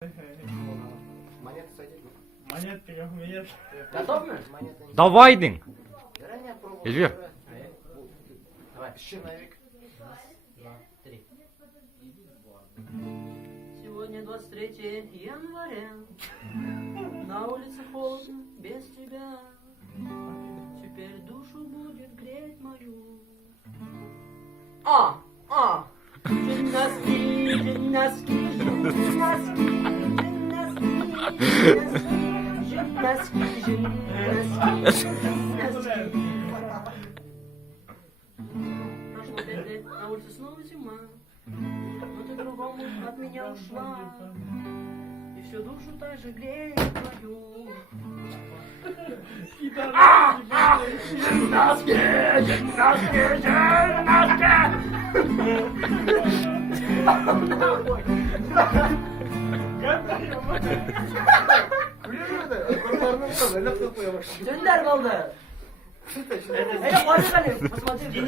Монеты сойдет? Монетки, нет. Готов мы? Монеты не Давай, Дин. заранее пробовал. Эльвир. Давай. Щеновик. Раз, два, три. Сегодня 23 января. На улице холодно, без тебя. Теперь душу будет греть мою. Носки, носки, носки, Прошло 5 лет, на улице снова зима. Но ты другому от меня ушла. И всю душу так же греет твою. Gönder kaldı. Hele koydu kalem. Посмотри.